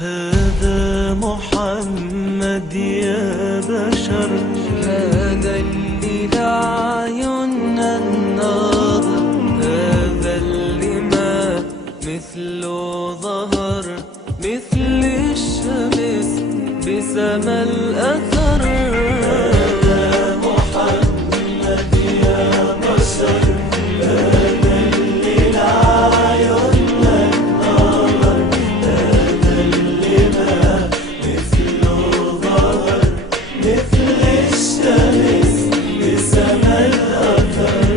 هذا محمد يا بشر، هذا اللي لعيون النظر، هذا اللي ما مثله ظهر، مثل الشمس بسما الأثر. هذا محمد يا بشر، هذا اللي لعيون النظر، هذا اللي ما مثله ظهر، مثل الشمس بسما الأثر.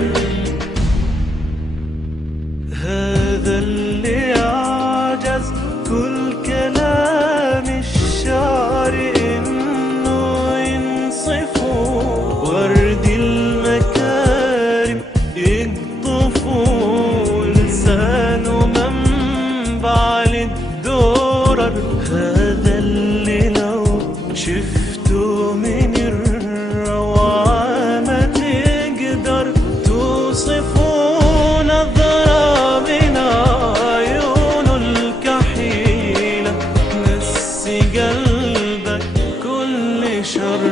هذا اللي عجز كل كلام الشعر إنه ينصفه، ورد المكارم يقطفه، لسانه منبع للدرر. هذا اللي لو شفته من الروعة ما تقدر توصفه، نظرة من عيونه الكحيلة نسي قلبك كل شر.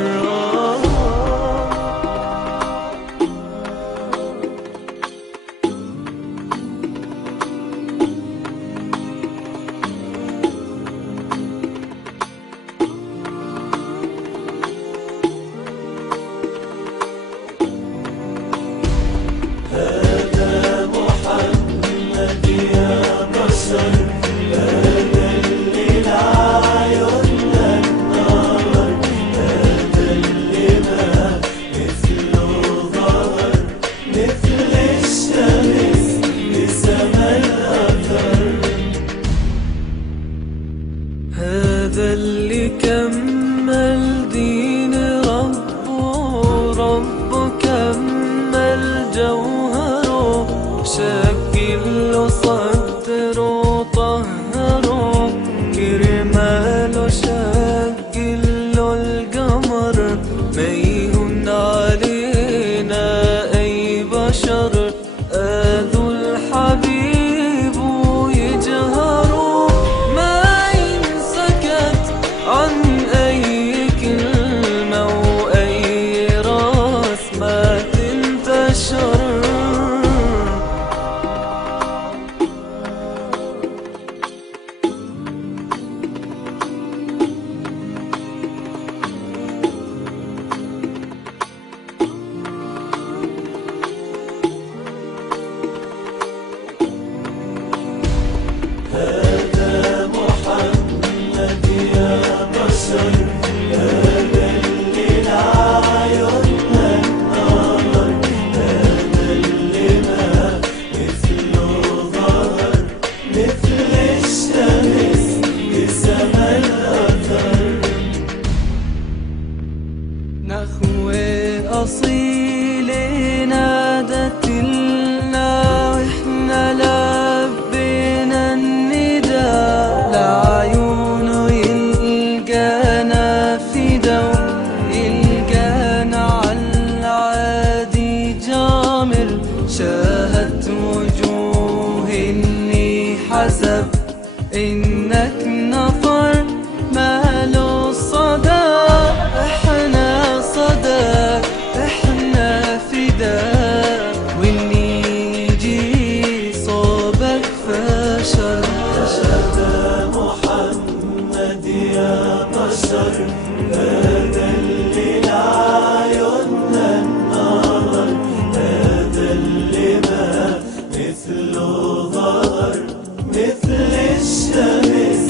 هذا محمد يا بشر، هذا اللي لعيون النظر، هذا اللي ما مثله ظهر، مثل الشمس بسما الأثر. هذا اللي كمل دين ربه، ربه كمل جوهره، شكل له صدره طهره، كرماله شكل له القمر. ما يهون علينا أي بشر آذوا الحبيب ويجهروا، ما ينسكت عن أي كلمة وأي راس ما تنتشر. هذا محمد يا بشر، هذا اللي لعيون النظر، هذا اللي ما مثله ظهر، مثل الشمس بسما الأثر. نخوة أصيل نادت لنا وإحنا لبينا النداء، لعيونه يلقانا في دو، يلقانا عالعادي جامر. شاهدت وجوه إني حسب إنك نفر ما له صدى، إحنا صدى إحنا فداء، وإني يجي صوبك فشل. هذا محمد يا بشر، هذا اللي لعيون النظر، هذا اللي ما مثله ظهر، مثل الشمس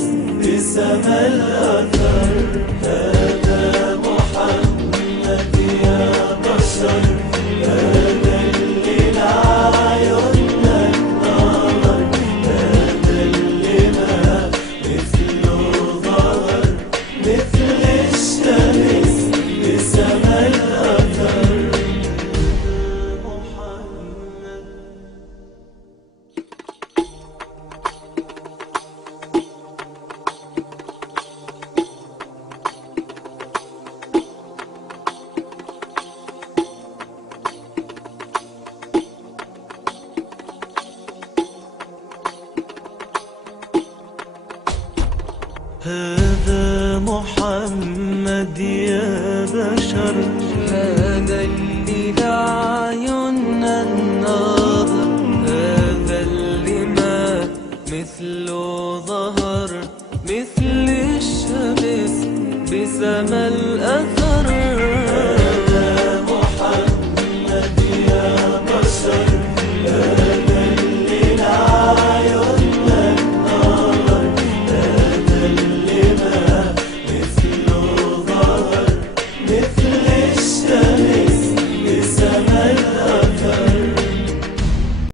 هذا محمد يا بشر